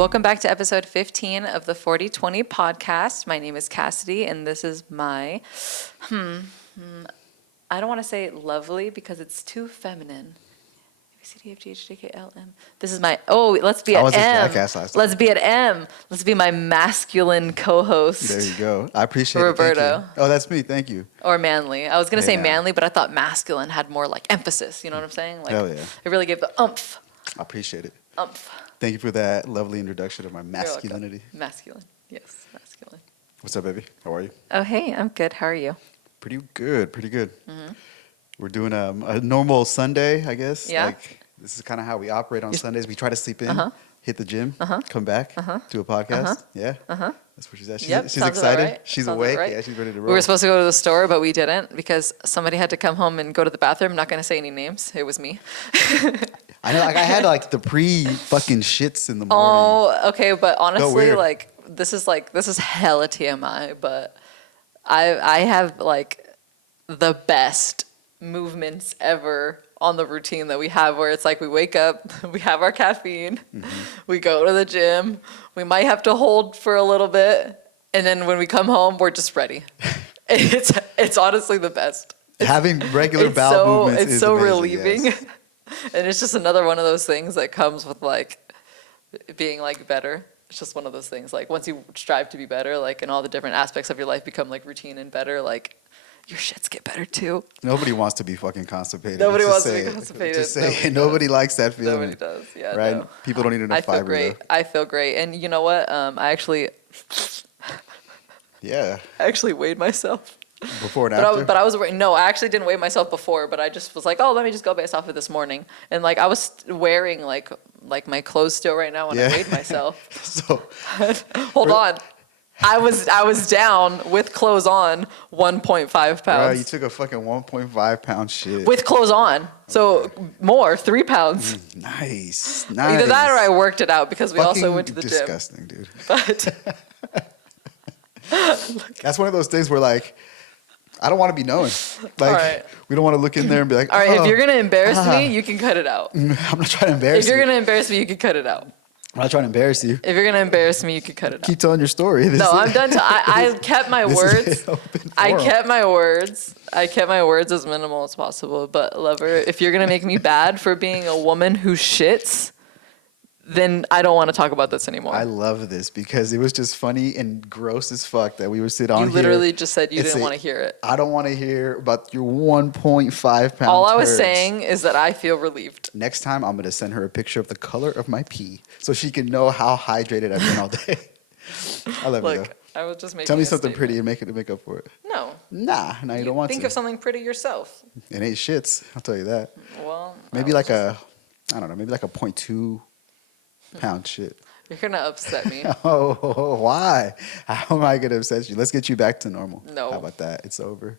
Welcome back to episode 15 of the 40Twenty podcast. My name is Cassidy, and this is my, I don't want to say lovely because it's too feminine. A, B, C, D, F, G, H, I, J, K, L, M. This is my, let's be at M. I was a jackass last time. Let's be at M. Let's be my masculine co-host. There you go. I appreciate Roberto. it. Thank you. Oh, that's me. Thank you. Or manly. I was going to say Yeah. manly, but I thought masculine had more like emphasis. You know what I'm saying? Like, Hell yeah. it really gave the oomph. I appreciate it. Oomph. Thank you for that lovely introduction of my You're welcome. masculinity. Masculine. Yes, masculine. What's up, baby? How are you? Oh, hey, I'm good. How are you? Pretty good. Pretty good. Mm-hmm. We're doing a normal Sunday, I guess. Yeah. Like, this is kind of how we operate on Sundays. We try to sleep in, hit the gym, come back, do a podcast. Yeah. That's what she said. Yep, She's sounds about excited. right. She's Sounds awake. about right. Yeah, she's ready to roll. We were supposed to go to the store, but we didn't because somebody had to come home and go to the bathroom. I'm not going to say any names. It was me. I know. Like, I had like the pre-fucking shits in the morning. Oh, okay. But honestly, weird. this is hella TMI, but I have like the best movements ever on the routine that we have where it's like we wake up, we have our caffeine, we go to the gym, we might have to hold for a little bit, and then when we come home, we're just ready. It's honestly the best. Having regular bowel movements is so amazing, relieving. yes. And it's just another one of those things that comes with like being like better. It's just one of those things. Like once you strive to be better, like and all the different aspects of your life become like routine and better, like your shits get better too. Nobody wants to be fucking constipated. Nobody Let's wants just to be say it. constipated. Just say Nobody it. Nobody likes that feeling. Nobody does. Yeah. Right? No. People don't need enough I feel fiber. great. Though. I feel great. And you know what? I actually weighed myself. Before and after? But I was no, I actually didn't weigh myself before, but I just was like, let me just go based off of this morning. And like I was wearing like my clothes still right now when I weighed myself. So Hold on. I was down with clothes on 1.5 pounds. bro, you took a fucking 1.5 pound shit. With clothes on. So more, 3 pounds. Nice. Either that or I worked it out because we also went to the disgusting, gym. Disgusting, dude. But That's one of those things where like I don't want to be known. Like right. we don't want to look in there and be like, all right, if oh, you're gonna embarrass me, you can cut it out. I'm not trying to embarrass If you're you. gonna embarrass me, you can cut it out. I'm not trying to embarrass you. If you're gonna embarrass me, you can cut it out. Keep telling your story. No, I'm done. I kept my words. I kept my words. I kept my words as minimal as possible. But lover, if you're gonna make me bad for being a woman who shits, then I don't want to talk about this anymore. I love this because it was just funny and gross as fuck that we would sit on You literally here just said you and didn't say, want to hear it. I don't want to hear about your 1.5 pound All I was turds. saying is that I feel relieved. Next time, I'm going to send her a picture of the color of my pee so she can know how hydrated I've been all day. I love you, Look, I was just making though. Tell me a something statement. pretty and make up for it. No. Nah, you don't want Think to. of something pretty yourself. It ain't shits, I'll tell you that. Well, Maybe like a 0.2 pound shit. You're gonna upset me. Oh, why? How am I going to upset you? Let's get you back to normal. No. How about that? It's over.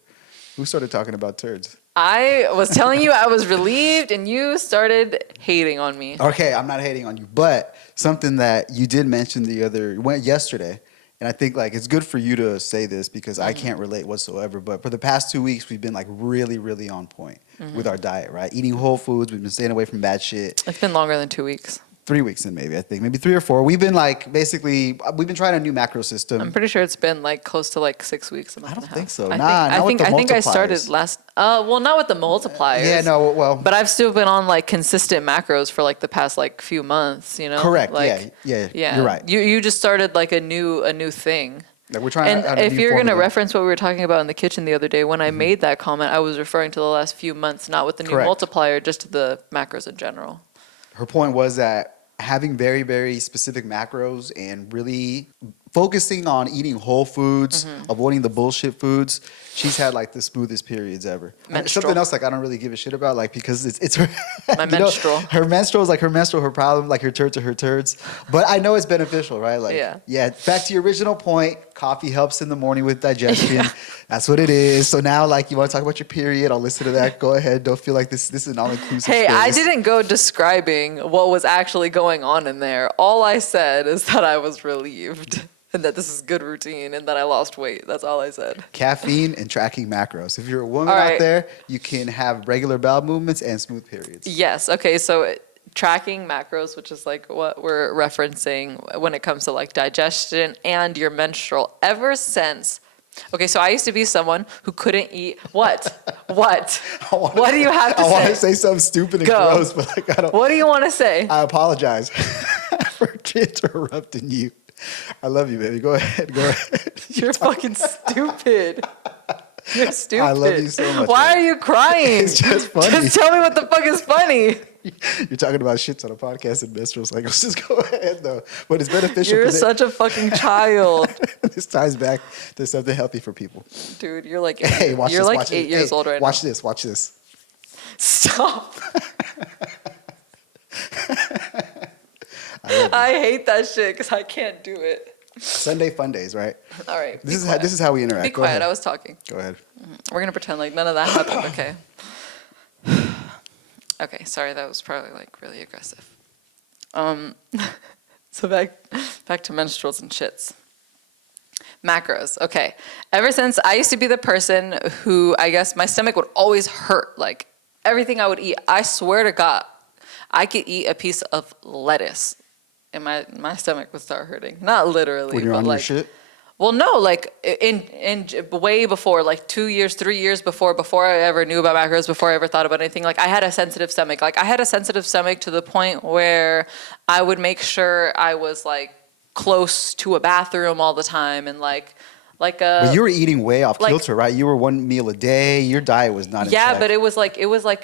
Who started talking about turds? I was telling you I was relieved, and you started hating on me. Okay, I'm not hating on you, but something that you did mention yesterday, and I think like it's good for you to say this because I can't relate whatsoever. But for the past 2 weeks, we've been like really, really on point with our diet, right? Eating whole foods. We've been staying away from bad shit. It's been longer than 2 weeks. 3 weeks in, maybe 3 or 4. We've been like we've been trying a new macro system. I'm pretty sure it's been like close to like 6 weeks. I don't think so. I think I started last. Well, not with the multipliers. Yeah, no, well. But I've still been on like consistent macros for like the past like few months. You know. Correct. Like, yeah. You're right. You just started like a new thing. Like we're trying. And if you're going to reference what we were talking about in the kitchen the other day, when I made that comment, I was referring to the last few months, not with the new multiplier, just to the macros in general. Her point was that having very, very specific macros and really focusing on eating whole foods, avoiding the bullshit foods, she's had like the smoothest periods ever. Something else like I don't really give a shit about, like because it's her My menstrual. Her menstrual is like her menstrual, her problem, like her turds are her turds. But I know it's beneficial, right? Like yeah. Back to your original point, coffee helps in the morning with digestion. That's what it is. So now like you want to talk about your period, I'll listen to that. Go ahead. Don't feel like this is an all-inclusive Hey, space. I didn't go describing what was actually going on in there. All I said is that I was relieved. And that this is good routine and that I lost weight. That's all I said. Caffeine and tracking macros. If you're a woman out there, you can have regular bowel movements and smooth periods. Yes. Okay. So tracking macros, which is like what we're referencing when it comes to like digestion and your menstrual, ever since. Okay, so I used to be someone who couldn't eat. What? What do you have to say? I want to say something stupid and Go. gross, but like I don't. What do you want to say? I apologize for interrupting you. I love you, baby. Go ahead. You're fucking stupid. You're stupid. I love you so much. Why are you crying? It's just funny. Just tell me what the fuck is funny. You're talking about shits on a podcast and menstruals. Like, let's just go ahead though. But it's beneficial. You're such a fucking child. This ties back to something healthy for people. Dude, you're like Hey, watch you're this. like Watch 8 this. years Hey, old right watch now. Watch this. Stop. I hate that shit because I can't do it. Sunday fun days, right? All right. This is how we interact. Be Go quiet. ahead. I was talking. Go ahead. We're gonna pretend like none of that happened. Okay. Okay. Sorry, that was probably like really aggressive. So back to menstruals and shits. Macros. Okay. Ever since I used to be the person who, I guess my stomach would always hurt. Like everything I would eat, I swear to God, I could eat a piece of lettuce and my stomach would start hurting. Not literally, When you're but on like, your shit. well, no, like in way before, like 2 years, 3 years before I ever knew about macros, before I ever thought about anything, like I had a sensitive stomach. Like I had a sensitive stomach to the point where I would make sure I was like close to a bathroom all the time and like a. But you were eating way off like- kilter, right? You were one meal a day. Your diet was not in Yeah, check. but it was like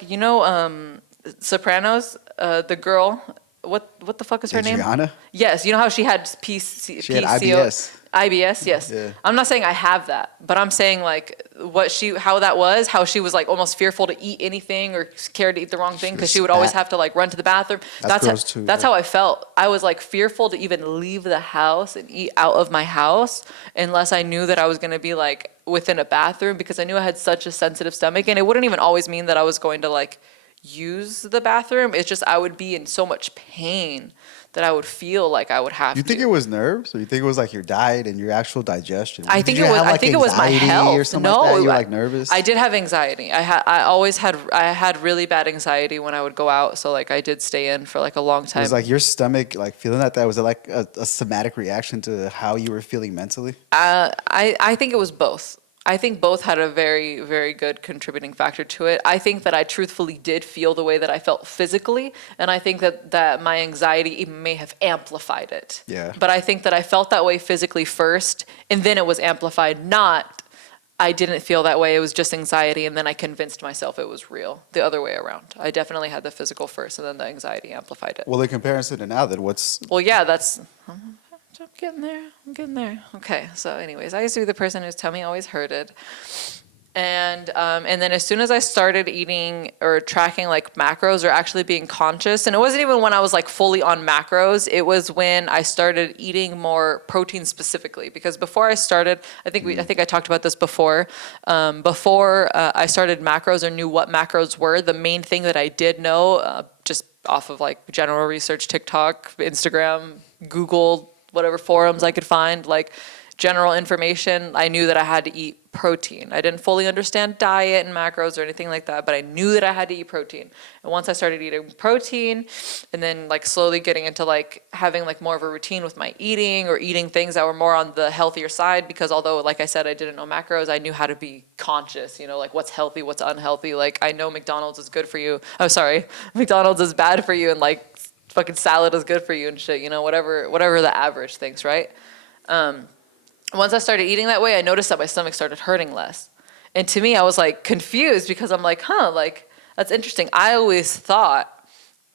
you know, Sopranos, the girl. What the fuck is her name? Adriana? Yes, you know how she had She had IBS. IBS, yes. Yeah. I'm not saying I have that, but I'm saying like how she was like almost fearful to eat anything or scared to eat the wrong thing because she would always have to like run to the bathroom. That's gross too, That's yeah. how I felt. I was like fearful to even leave the house and eat out of my house unless I knew that I was going to be like within a bathroom because I knew I had such a sensitive stomach, and it wouldn't even always mean that I was going to like use the bathroom. It's just I would be in so much pain that I would feel like I would have to. You think it was nerves, or you think it was like your diet and your actual digestion? I Did think you it was. have, I like, think it was my anxiety health. or something No, like that? You were like nervous. I did have anxiety. I had really bad anxiety when I would go out. So like I did stay in for like a long It time. was like your stomach, like feeling that. Was it like a somatic reaction to how you were feeling mentally? I think it was both. I think both had a very, very good contributing factor to it. I think that I truthfully did feel the way that I felt physically, and I think that my anxiety even may have amplified it. Yeah. But I think that I felt that way physically first, and then it was amplified. Not, I didn't feel that way, it was just anxiety, and then I convinced myself it was real. The other way around. I definitely had the physical first, and then the anxiety amplified it. Well, in comparison to now, then what's Well, yeah, I'm getting there. Okay, so anyways, I used to be the person whose tummy always hurted. And then as soon as I started eating or tracking like macros or actually being conscious, and it wasn't even when I was like fully on macros, it was when I started eating more protein specifically. Because before I started, I think I talked about this before. Before I started macros or knew what macros were, the main thing that I did know, just off of like general research, TikTok, Instagram, Google, whatever forums I could find, like general information, I knew that I had to eat protein. I didn't fully understand diet and macros or anything like that, but I knew that I had to eat protein. And once I started eating protein and then like slowly getting into like having like more of a routine with my eating or eating things that were more on the healthier side, because although like I said, I didn't know macros, I knew how to be conscious, like what's healthy, what's unhealthy. Like I know McDonald's is good for you. Oh, sorry. McDonald's is bad for you, and like fucking salad is good for you and shit, whatever the average thinks, right? Once I started eating that way, I noticed that my stomach started hurting less. And to me, I was like confused because I'm like, like that's interesting. I always thought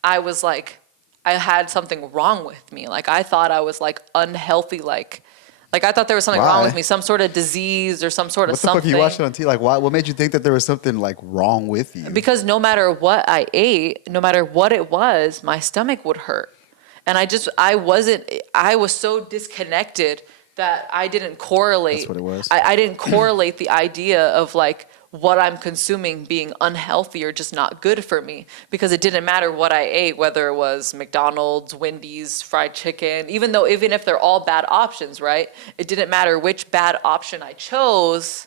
I was like, I had something wrong with me. Like I thought I was like unhealthy, like I thought there was something wrong with me, some sort of disease or some sort of something. What the fuck are you watching on TV? Like, what made you think that there was something like wrong with you? Because no matter what I ate, no matter what it was, my stomach would hurt. And I was so disconnected that I didn't correlate. That's what it was. I didn't correlate the idea of like what I'm consuming being unhealthy or just not good for me, because it didn't matter what I ate, whether it was McDonald's, Wendy's, fried chicken, even if they're all bad options, right? It didn't matter which bad option I chose.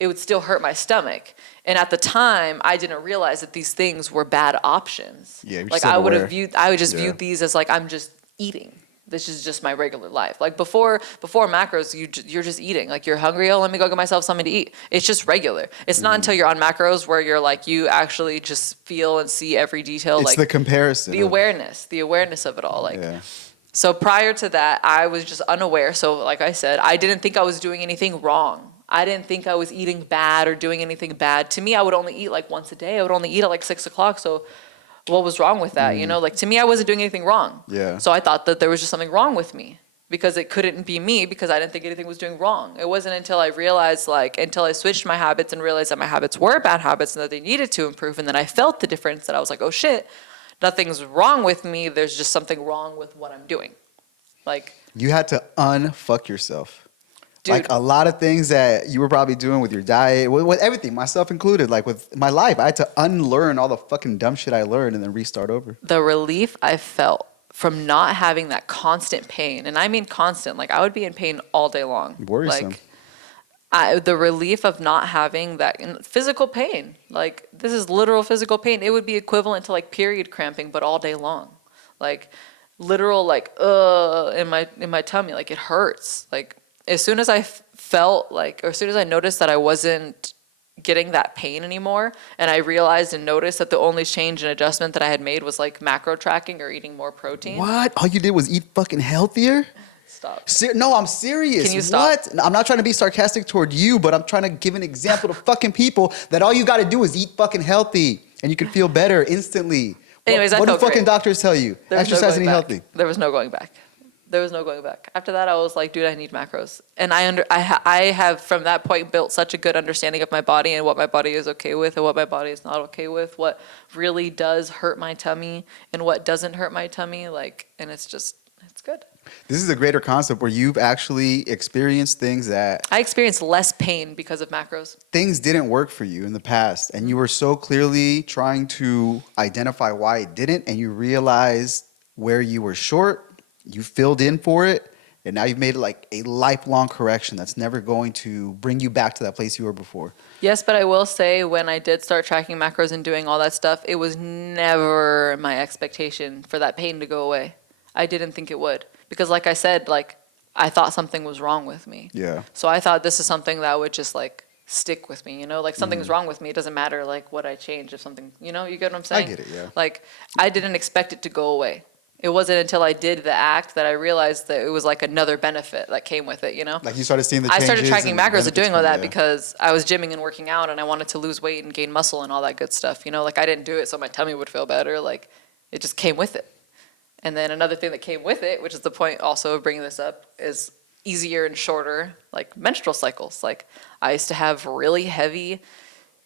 it would still hurt my stomach. And at the time, I didn't realize that these things were bad options. Yeah, you're like still I would aware. have viewed, I would just Yeah. view these as like I'm just eating. This is just my regular life. Like before macros, you're just eating. Like you're hungry, oh, let me go get myself something to eat. It's just regular. It's not until you're on macros where you're like, you actually just feel and see every detail. It's like the comparison. the awareness of it all. Like, Yeah. so prior to that, I was just unaware. So like I said, I didn't think I was doing anything wrong. I didn't think I was eating bad or doing anything bad. To me, I would only eat like once a day. I would only eat at like 6 o'clock. So what was wrong with that? You know, like to me, I wasn't doing anything wrong. Yeah. So I thought that there was just something wrong with me because it couldn't be me because I didn't think anything was doing wrong. It wasn't until I realized, until I switched my habits and realized that my habits were bad habits and that they needed to improve. And then I felt the difference that I was like, oh shit, nothing's wrong with me. There's just something wrong with what I'm doing. Like, you had to unfuck yourself. dude, Like a lot of things that you were probably doing with your diet, with everything, myself included, like with my life, I had to unlearn all the fucking dumb shit I learned and then restart over. the relief I felt from not having that constant pain, and I mean constant, like I would be in pain all day long. Worrisome. Like, the relief of not having that physical pain, like this is literal physical pain. It would be equivalent to like period cramping, but all day long. Like literal, like, in my tummy, like it hurts. Like as soon as I felt like, or as soon as I noticed that I wasn't getting that pain anymore, and I realized and noticed that the only change and adjustment that I had made was like macro tracking or eating more protein. What? All you did was eat fucking healthier? Stop. No, I'm serious. Can you stop? What? I'm not trying to be sarcastic toward you, but I'm trying to give an example to fucking people that all you got to do is eat fucking healthy and you can feel better instantly. Anyways, what I do felt fucking great. doctors tell you? There was no Exercise going and eat back. healthy. There was no going back. There was no going back. After that, I was like, dude, I need macros. And I have from that point built such a good understanding of my body and what my body is okay with and what my body is not okay with, what really does hurt my tummy and what doesn't hurt my tummy. Like, and it's good. This is a greater concept where you've actually experienced things that I experienced less pain because of macros. things didn't work for you in the past, and you were so clearly trying to identify why it didn't, and you realized where you were short, you filled in for it, and now you've made it like a lifelong correction that's never going to bring you back to that place you were before. Yes, but I will say when I did start tracking macros and doing all that stuff, it was never my expectation for that pain to go away. I didn't think it would. Because like I said, like I thought something was wrong with me. Yeah. So I thought this is something that would just like stick with me, you know? Like something's wrong with me. It doesn't matter like what I change if something, you know, you get what I'm saying? I get it, yeah. Like I didn't expect it to go away. It wasn't until I did the act that I realized that it was like another benefit that came with it, you know? Like you started seeing the I changes. started tracking and macros and doing all benefits that from it, because I was gymming and working out and I wanted to lose weight and gain muscle and all that good stuff, you know? Like I didn't do it so my tummy would feel better. Like it just came with it. And then another thing that came with it, which is the point also of bringing this up, is easier and shorter, like menstrual cycles. Like I used to have really heavy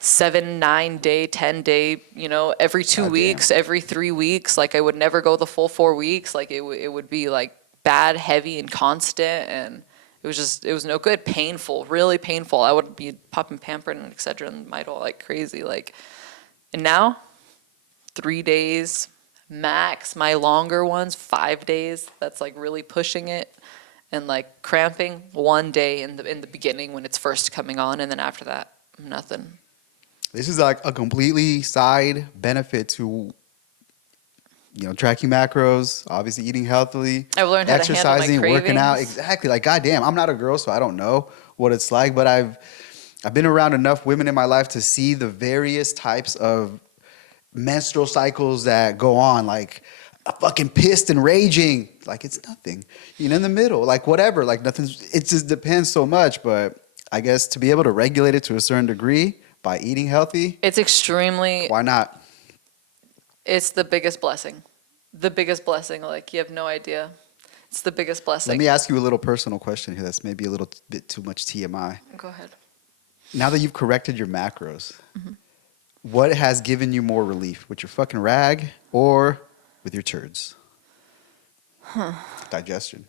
7, 9 day, 10 day, you know, every 2 weeks, every 3 weeks. Like I would never go the full 4 weeks. Like it would be like bad, heavy and constant. And it was no good, painful, really painful. I would be popping Pampered and Excedrin and Midol like crazy. Like, and now 3 days, max. My longer ones 5 days, that's like really pushing it, and like cramping 1 day in the beginning when it's first coming on, and then after that nothing. This is like a completely side benefit to, you know, tracking macros, obviously eating healthily, I've learned how to handle my exercising, working out. cravings. Exactly. Like goddamn, I'm not a girl, so I don't know what it's like, but I've been around enough women in my life to see the various types of menstrual cycles that go on, like fucking pissed and raging, like it's nothing, you know, in the middle, like whatever, like nothing's, it just depends so much. But I guess to be able to regulate it to a certain degree by eating healthy, It's extremely, why not? it's the biggest blessing. The biggest blessing, like you have no idea. It's the biggest blessing. Let me ask you a little personal question here that's maybe a little bit too much TMI. Go ahead. Now that you've corrected your macros, what has given you more relief, with your fucking rag or with your turds? Digestion.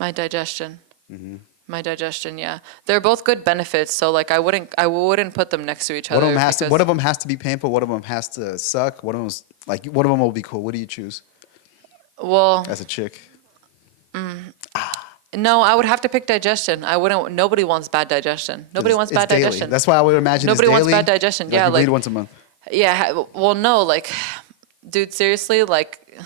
My digestion. Mhm. My digestion, yeah. They're both good benefits, so like I wouldn't put them next to each other. What of them because- has to be painful? What of them has to suck? What of them will be cool? What do you choose Well, as a chick? No, I would have to pick digestion. I wouldn't. Nobody wants bad digestion. Nobody wants It's bad daily. digestion. That's why I would imagine Nobody it's wants daily. bad digestion. Like Yeah, you bleed like once a month. yeah. Well, no, like, dude, seriously, like,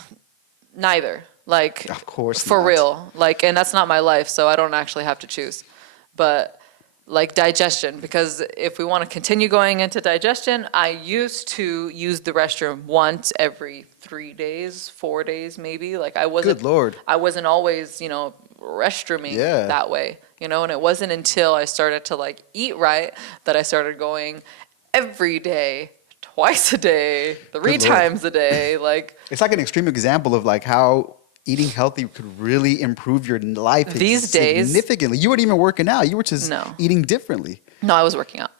neither. Like, Of course for not. real. Like, and that's not my life, so I don't actually have to choose. But like digestion, because if we want to continue going into digestion, I used to use the restroom once every 3 days, 4 days maybe. Like Good Lord. I wasn't always, restrooming Yeah. that way, and it wasn't until I started to like eat right that I started going every day, twice a day, three Good Lord. times a day. Like It's like an extreme example of like how eating healthy could really improve your life These days- significantly. You weren't even working out. You were just No. eating differently. no, I was working out.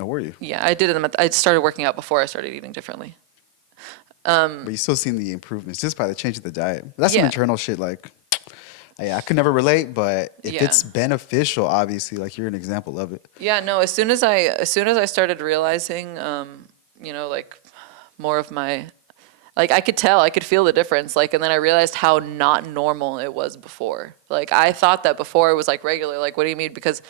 Oh, were you? Yeah, I did it. I started working out before I started eating differently. But you still seen the improvements just by the change of the diet. That's some Yeah. internal shit. Like, yeah, I could never relate, but if Yeah. it's beneficial, obviously, like you're an example of it. Yeah, no, as soon as I started realizing, like more of my, like I could feel the difference. Like, and then I realized how not normal it was before. Like, I thought that before it was like regular. Like, what do you mean? Because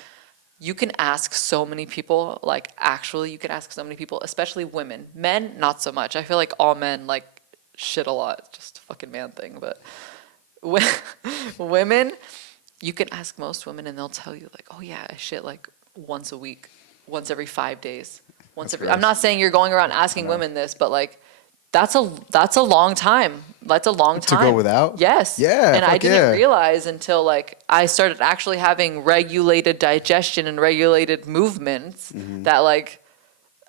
you can ask so many people, like actually you can ask so many people, especially women. Men, not so much. I feel like all men like shit a lot. It's just a fucking man thing. But women, you can ask most women and they'll tell you like, oh yeah, I shit like once a week, once every 5 days, once That's every. gross. I'm not saying you're going around asking women this, but like that's a long time. That's a long To time go without? Yes. Yeah, And I fuck didn't yeah. realize until like I started actually having regulated digestion and regulated movements Mm-hmm. that like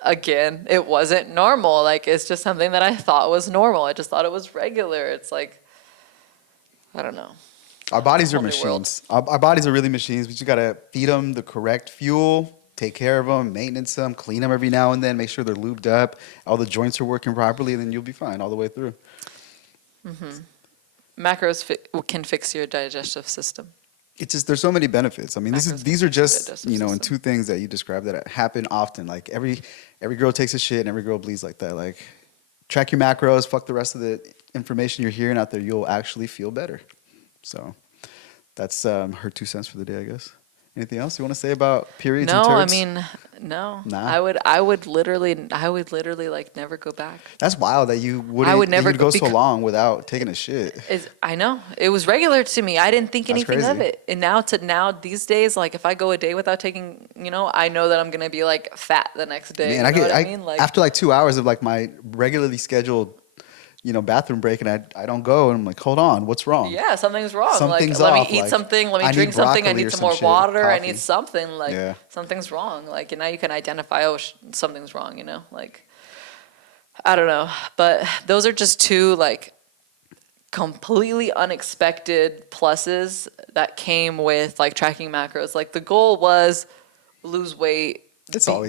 again it wasn't normal. Like it's just something that I thought was normal. I just thought it was regular. It's like I don't know. Our bodies are Whole new world. machines. Our bodies are really machines. We just gotta feed them the correct fuel, take care of them, maintenance them, clean them every now and then, make sure they're lubed up, all the joints are working properly, and then you'll be fine all the way through. Macros can fix your digestive system. It's just there's so many benefits. I mean, Macros these are just digestive in system. two things that you described that happen often. Like every girl takes a shit and every girl bleeds like that. Like track your macros, fuck the rest of the information you're hearing out there. You'll actually feel better. So that's her 2 cents for the day, I guess. Anything else you want to say about periods No, and I turds? mean, no. Nah. I would literally like never go back. That's wild that you wouldn't. I would never you'd go so becau- long without taking a shit. I know it was regular to me. I didn't think That's anything of crazy. it. And now these days, like if I go a day without taking, I know that I'm gonna be like fat the next day. Man, you know what I mean? Like after like 2 hours of like my regularly scheduled, bathroom break, and I don't go, and I'm like, hold on, what's wrong? yeah, something's wrong. Something's like let off, me eat like, something. Let I me need drink something. I broccoli or need some some more shit, water. I coffee. need something. Like Yeah. something's wrong. Like and now you can identify something's wrong. Like I don't know, but those are just two like completely unexpected pluses that came with like tracking macros. Like the goal was lose weight,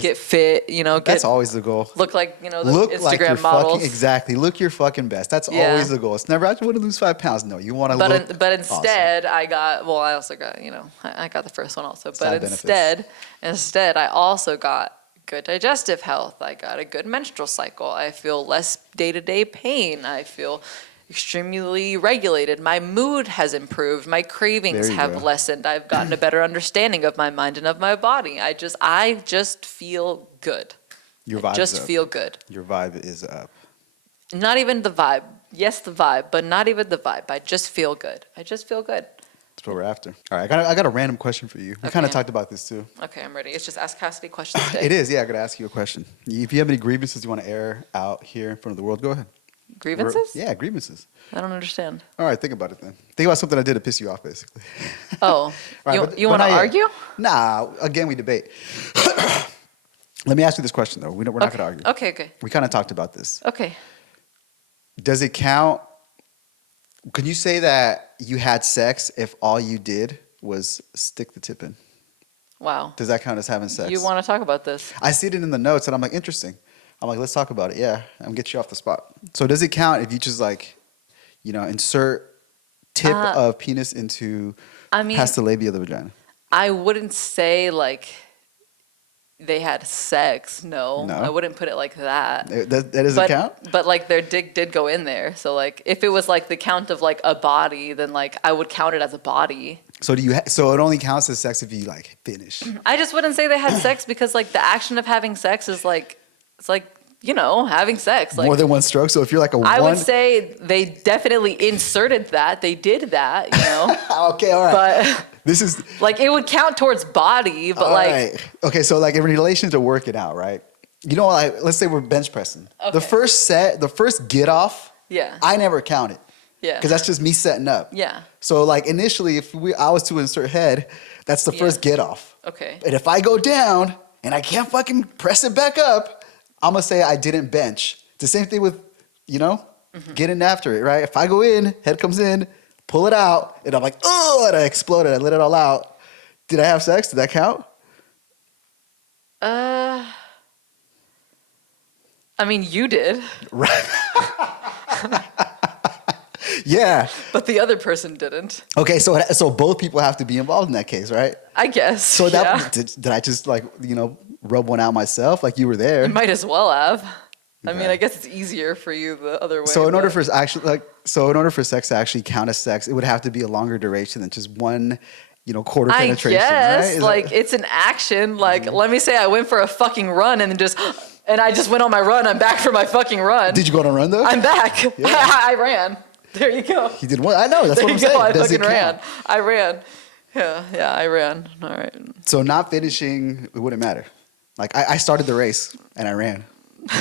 get fit, That's always the goal. look like, the Look Instagram like you're models. fucking exactly. Look your fucking best. That's Yeah. always the goal. It's never I just want to lose 5 pounds. No, you want to look. But instead, I also got, I got the first one also. Side But benefits. instead, I also got good digestive health. I got a good menstrual cycle. I feel less day-to-day pain. I feel extremely regulated. My mood has improved. My cravings There you have go. lessened. I've gotten a better understanding of my mind and of my body. I just feel good. Your I vibe's just up. feel good. Your vibe is up. Not even the vibe. Yes, the vibe, but not even the vibe. I just feel good. I just feel good. That's what we're after. All right, I got a random question for you. We kind of Okay. talked about this too. Okay, I'm ready. It's just Ask Cassidy questions today. It is, yeah. I got to ask you a question. If you have any grievances you want to air out here in front of the world, go ahead. Grievances? Yeah, grievances. I don't understand. All right, think about it then. Think about something I did to piss you off, basically. Oh, All right, you but want to not yet. argue? Nah, again, we debate. Let me ask you this question, though. We're not going to argue. Okay. We kind of talked about this. Okay. Does it count? Can you say that you had sex if all you did was stick the tip in? Wow. Does that count as having sex? You want to talk about this? I see it in the notes, and I'm like, interesting. I'm like, let's talk about it. Yeah, I'm gonna get you off the spot. So does it count if you just like, insert tip of penis into I mean, past the labia of the vagina? I wouldn't say like they had sex. No, No? I wouldn't put it like that. That doesn't count? But like their dick did go in there. So like if it was like the count of like a body, then like I would count it as a body. So so it only counts as sex if you like finish. I just wouldn't say they had sex because like the action of having sex is like, it's like, having sex. Like More than one stroke. So if you're like I would say they definitely inserted that. They did that, Okay, all right. But This is like it would count towards body, but all like right. Okay, so like in relation to working out, right? Like let's say we're bench pressing. The Okay. the first get off, Yeah. I never count it. Yeah. Because that's just me setting up. Yeah. So like initially, if I was to insert head, that's the first get off. Okay. And if I go down and I can't fucking press it back up, I'm gonna say I didn't bench. It's the same thing with, getting after it, right? If I go in, head comes in, pull it out, and I'm like, oh, and I exploded, I let it all out. Did I have sex? Did that count? I mean, you did, Right. Yeah. but the other person didn't. Okay, so both people have to be involved in that case, right? I guess. So yeah. did I just like, rub one out myself like you were there? You might as well have. I mean, Okay. I guess it's easier for you the other way. So in order but- for sex to actually count as sex, it would have to be a longer duration than just one, quarter I penetration, guess, right? like it's an action. Like, let me say I went for a fucking run and I just went on my run. I'm back for my fucking run. Did you go on a run though? I'm back. Yeah. I ran. There you go. You did one. I know. That's There what I'm you go. saying. I Does it fucking ran. count? I ran. Yeah, I ran. All right. So not finishing, it wouldn't matter. Like I started the race and I ran,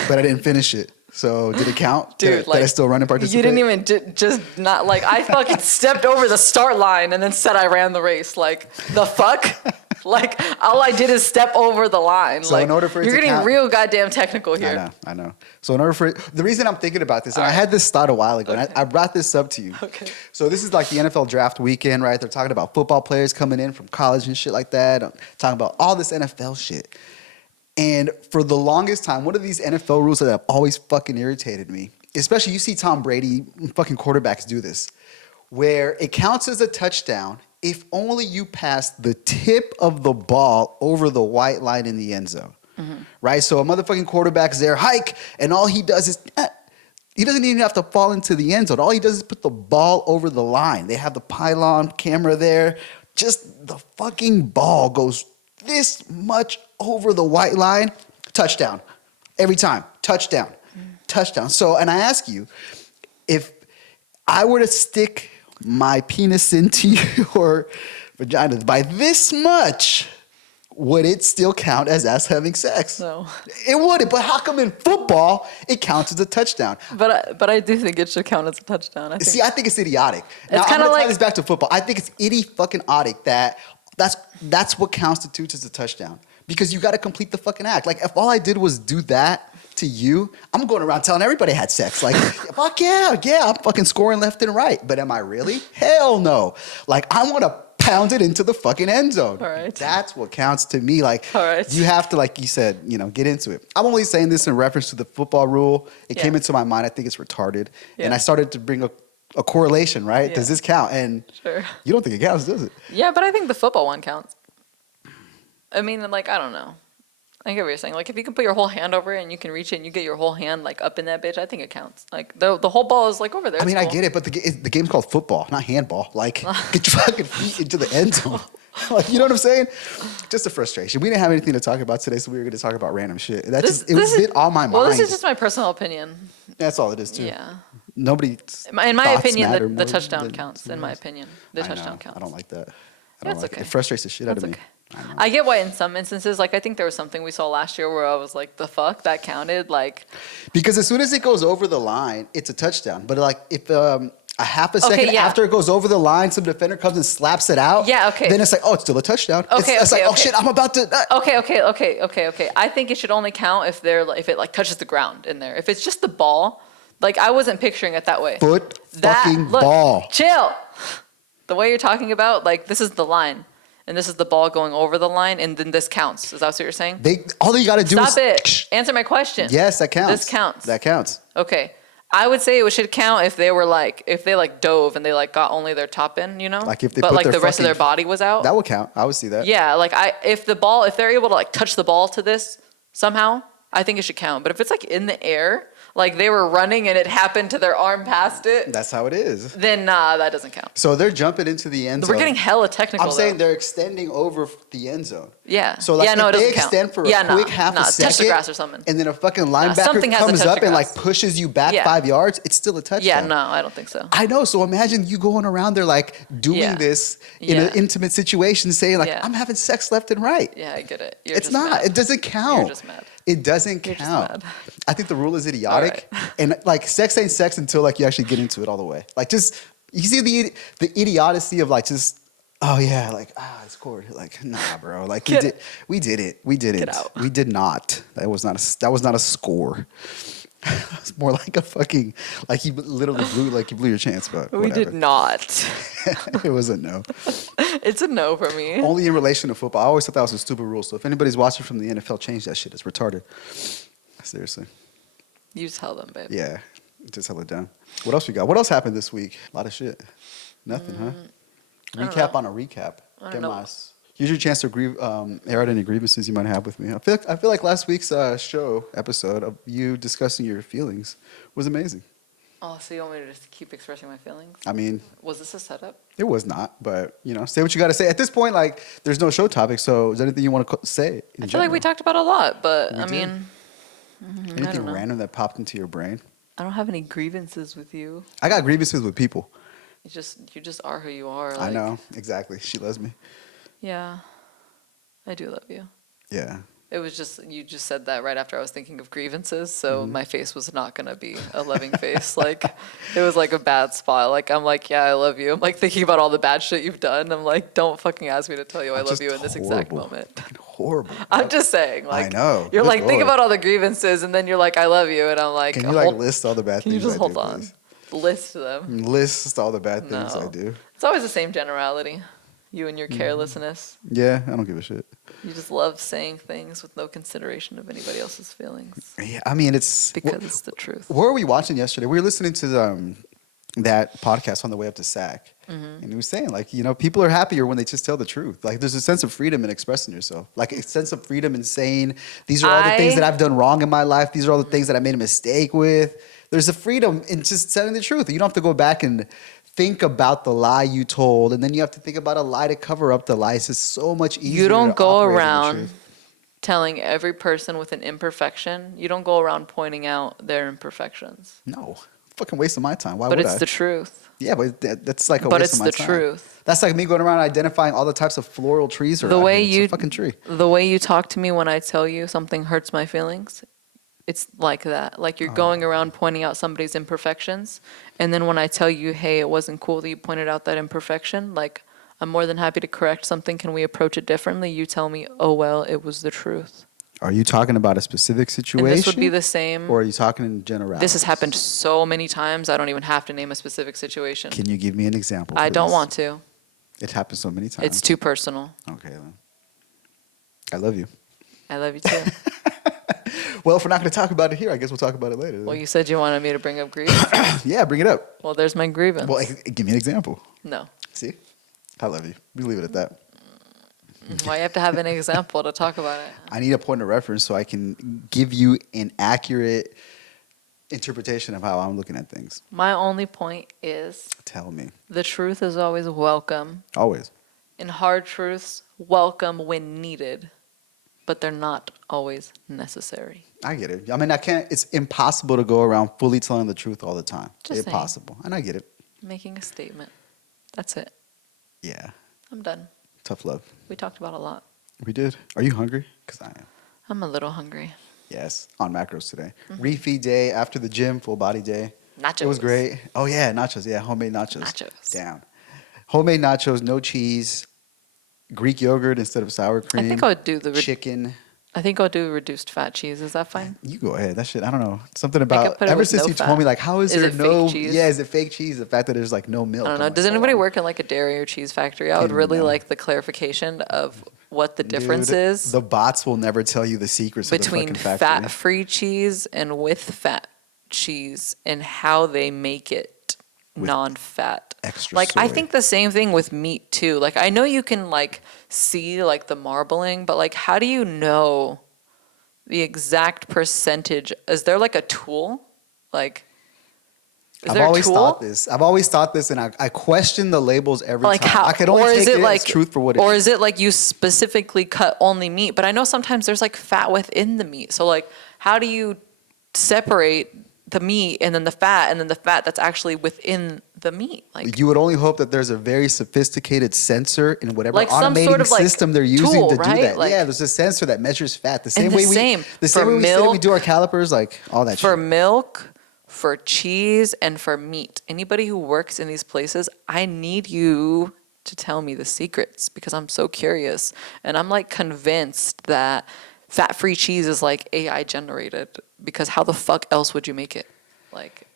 but I didn't finish it. So did it count? Dude, did I still run and participate? You didn't even just not like I fucking stepped over the start line and then said I ran the race. Like the fuck? Like all I did is step over the line. So like in order for it you're to getting count- real goddamn technical here. I know. So in order for the reason I'm thinking about this, and I had this thought a while ago, and I brought this up to you. Okay. So this is like the NFL draft weekend, right? They're talking about football players coming in from college and shit like that. Talking about all this NFL shit. And for the longest time, one of these NFL rules that have always fucking irritated me, especially you see Tom Brady, fucking quarterbacks do this, where it counts as a touchdown if only you pass the tip of the ball over the white line in the end zone, right? So a motherfucking quarterback's there, hike, and all he does is, he doesn't even have to fall into the end zone. All he does is put the ball over the line. They have the pylon camera there. Just the fucking ball goes this much over the white line, touchdown. Every time, touchdown, touchdown. So, and I ask you, if I were to stick my penis into your vagina by this much, would it still count as us having sex? No. It wouldn't, but how come in football it counts as a touchdown? But I do think it should count as a touchdown. I think. See, I think it's idiotic. Now, It's I'm kinda gonna tie like- this back to football. I think it's idiotic that's what constitutes as a touchdown. Because you got to complete the fucking act. Like, if all I did was do that to you, I'm going around telling everybody I had sex. Like, fuck yeah, I'm fucking scoring left and right. But am I really? Hell no. Like, I want to pound it into the fucking end zone. All right. That's what counts to me. Like, All right. you have to, like you said, get into it. I'm only saying this in reference to the football rule. It came Yeah. into my mind. I think it's retarded. Yeah. And I started to bring a correlation, right? Yeah. Does this count? And Sure. you don't think it counts, does it? Yeah, but I think the football one counts. I mean, like, I don't know. I get what you're saying. Like, if you can put your whole hand over it and you can reach it and you get your whole hand, like, up in that bitch, I think it counts. Like, the whole ball is, like, over there. I mean, It's I cool. get it, but the game's called football, not handball. Like, get your fucking feet into the end zone. Like, you know what I'm saying? Just a frustration. We didn't have anything to talk about today, so we were going to talk about random shit. It hit on my mind. Well, this is just my personal opinion. That's all it is, too. Yeah. Nobody. In my thoughts opinion, matter the more touchdown than counts. In something my else. opinion, the I touchdown know. counts. I don't like that. That's okay. It frustrates the shit out of That's me. okay. I know. I get why in some instances, like I think there was something we saw last year where I was like, the fuck, that counted? Like, Because as soon as it goes over the line, it's a touchdown. But like if a half a second yeah. after it goes over the line, some defender comes and slaps it out. Yeah, okay. Then it's like, oh, it's still a touchdown. Okay, it's like, okay, oh okay. shit, I'm about to. Okay. I think it should only count if it like touches the ground in there. If it's just the ball, like I wasn't picturing it that way. Foot fucking ball. Chill. The way you're talking about, like this is the line, and this is the ball going over the line, and then this counts. Is that what you're saying? All you got to do Stop is it. Answer my question. Yes, that counts. This counts. That counts. Okay. I would say it should count if they were like, if they like dove and they like got only their top in, you know? Like if they but put like their the rest of their fucking- body was out. That would count. I would see that. Yeah, like if they're able to like touch the ball to this somehow, I think it should count. But if it's like in the air, like they were running and it happened to their arm past it, That's how it is. then nah, that doesn't count. So they're jumping into the end zone. We're getting hella technical. I'm saying though. they're extending over the end zone. Yeah. So like yeah, no, if it they doesn't extend count. for a yeah, quick nah, half nah, a second, touch the grass or something. and then a fucking linebacker something has to comes touch up the and like grass. pushes you back Yeah. 5 yards, it's still a touchdown. Yeah, no, I don't think so. I know. So imagine you going around there like doing Yeah. this in an Yeah. intimate situation, saying like, Yeah. "I'm having sex left and right." Yeah, I get it. You're It's just not. mad. It doesn't count. You're just mad. It doesn't You're just count. mad. I think the rule is idiotic, All and like sex ain't sex until like you actually get into it all the way. Like just you see the idiocy of like just oh yeah like I scored like nah bro like we did Get out. we did not that was not a score. It's more like a fucking like you literally blew your chance, but We whatever. did not. It was a no. It's a no for me. Only in relation to football. I always thought that was a stupid rule. So if anybody's watching from the NFL, change that shit. It's retarded. Seriously. You tell them, babe. Yeah. Just held it down. What else we got? What else happened this week? A lot of shit. Nothing, huh? I don't Recap know. on a recap. I don't ¿Qué know. más? Here's your chance to air out any grievances you might have with me. I feel like last week's show episode of you discussing your feelings was amazing. Oh, so you want me to just keep expressing my feelings? I mean, Was this a setup? it was not, but you know, say what you got to say. At this point, like, there's no show topic, so is there anything you want to say? I feel like we talked about a lot, but We I did. mean, Anything know. random that popped into your brain? I don't have any grievances with you. I got grievances with people. You just are who you are. I like- know exactly. She loves me. Yeah, I do love you. Yeah. It was just you just said that right after I was thinking of grievances, so my face was not gonna be a loving face. Like it was like a bad spot. Like I'm like, yeah, I love you. I'm like thinking about all the bad shit you've done. I'm like, don't fucking ask me to tell you I I'm love just you in this exact horrible. moment. Horrible. I'm just saying, like know. You're Good like, think Lord. about all the grievances, and then you're like, I love you, and I'm like, Can you like list all the bad can you things just I hold do, on, please? list them. List all the bad things I No. do. It's always the same generality. You and your Mm-hmm. carelessness. Yeah, I don't give a shit. You just love saying things with no consideration of anybody else's feelings Yeah, I mean, it's because it's the truth. What were we watching yesterday? We were listening to that podcast on the way up to SAC, Mm-hmm. and he was saying like, you know, people are happier when they just tell the truth. Like, there's a sense of freedom in expressing yourself, like a sense of freedom in saying these are all the things that I've done wrong in my life. These are all the things that I made a mistake with. There's a freedom in just telling the truth. You don't have to go back and think about the lie you told, and then you have to think about a lie to cover up the lie. It's just so much easier. You don't to go operate in the around truth. telling every person with an imperfection. You don't go around pointing out their imperfections. No, fucking waste of my time. Why But would it's I? the truth. Yeah, but that's like a But waste it's of my the time. truth. That's like me going around identifying all the types of floral trees. The way it's you a fucking tree. The way you talk to me when I tell you something hurts my feelings, it's like that. Like you're going around pointing out somebody's imperfections, and then when I tell you, hey, it wasn't cool that you pointed out that imperfection, like I'm more than happy to correct something. Can we approach it differently? You tell me, oh well, it was the truth. Are you talking about a specific situation? And this would be the same. Or are you talking in general? This has happened so many times. I don't even have to name a specific situation. Can you give me an example? I don't please? want to. It happens so many times. It's too personal. Okay, then. I love you. I love you too. Well, if we're not going to talk about it here, I guess we'll talk about it later. Well, you said you wanted me to bring up grievance. Yeah, bring it up. Well, there's my grievance. Well, give me an example. No. See? I love you. We leave it at that. Why you have to have an example to talk about it? I need a point of reference so I can give you an accurate interpretation of how I'm looking at things. My only point is Tell me. the truth is always welcome. Always. And hard truths, welcome when needed, but they're not always necessary. I get it. I mean, it's impossible to go around fully telling the truth all the time. Just saying. Impossible. And I get it. Making a statement. That's it. Yeah. I'm done. Tough love. We talked about a lot. We did. Are you hungry? Because I am. I'm a little hungry. Yes. On macros today. Refeed day after the gym, full body day. Nachos. It was great. Oh, yeah. Nachos. Yeah. Homemade nachos. Nachos. Down. Homemade nachos, no cheese, Greek yogurt instead of sour cream. I think I would do chicken. I think I'll do reduced fat cheese. Is that fine? You go ahead. That shit, I don't know. Something about, put it ever with since no you fat. told me, like, how is Is there it no, fake cheese? yeah, is it fake cheese? The fact that there's like no milk. I don't know. I'm Does like, anybody hold on. work in like a dairy or cheese factory? I would really No. like the clarification of what the difference Dude, is The bots will never tell you the secrets between of the fucking factory. fat-free cheese and with fat cheese and how they make it non-fat. extra Like, I soy. think the same thing with meat too. Like, I know you can like see like the marbling, but like, how do you know the exact percentage? Is there like a tool? Like, is I've there a always tool? thought this. I've always thought this, and I question the labels every Like time. how, I could only or take is it it like, as truth for what it or is. is it like you specifically cut only meat? But I know sometimes there's like fat within the meat. So like, how do you separate the meat and then the fat that's actually within the meat? Like, You would only hope that there's a very sophisticated sensor in whatever Like some automating sort of, like, system they're using tool, to do right? that. Like- Yeah, there's a sensor that measures fat. The same the way same the same for way we say that we milk, do our calipers, like all that for shit. milk, for cheese, and for meat. Anybody who works in these places, I need you to tell me the secrets because I'm so curious. And I'm like convinced that fat-free cheese is like AI generated because how the fuck else would you make it? Like,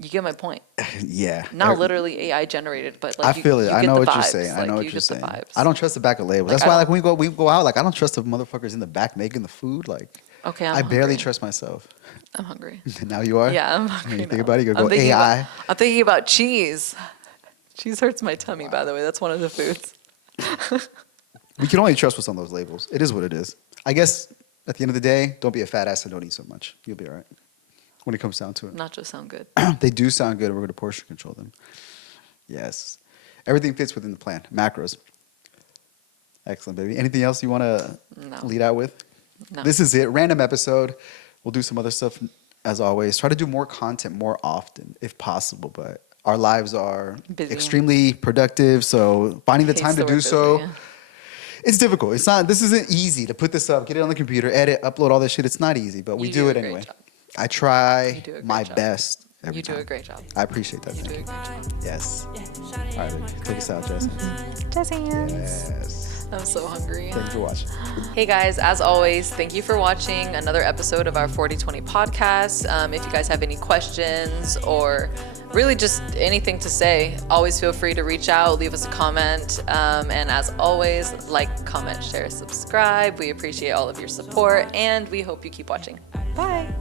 you get my point. Yeah. Not literally AI generated, but like I feel it. you I get know the what you're vibes. saying. I Like, know what you you're get the saying. vibes. I don't trust the back of labels. Like, That's I why, don't- like, when we go out, like, I don't trust the motherfuckers in the back making the food. Like, Okay, I barely hungry. trust myself. I'm hungry. Now you are. Yeah, I'm When hungry. you think now. about it, you I'm go thinking AI. About, I'm thinking about cheese. Cheese hurts my tummy, by the way. That's one of the foods. We can only trust what's on those labels. It is what it is. I guess at the end of the day, don't be a fat ass and don't eat so much. You'll be all right when it comes down to it. Nachos sound good. They do sound good, and we're going to portion control them. Yes. Everything fits within the plan. Macros. Excellent, baby. Anything else you want to No. lead out with? No. This is it. Random episode. We'll do some other stuff as always. Try to do more content more often if possible, but our lives are Busy. extremely productive, so finding the Hates time to the do word so, busy. it's difficult. It's not. This isn't easy to put this up, get it on the computer, edit, upload all this shit. It's not easy, but we You do do a it great anyway. job. I You try do a great my job. best every You do time. a great job. I appreciate that. You do a Thank great job. you. Yes. All right, baby. Take us out, Jess. Yes. I'm so hungry. Thank you for watching. Hey guys, as always, thank you for watching another episode of our 4020 podcast. If you guys have any questions or really just anything to say, always feel free to reach out, leave us a comment. And as always, like, comment, share, subscribe. We appreciate all of your support and we hope you keep watching. Bye.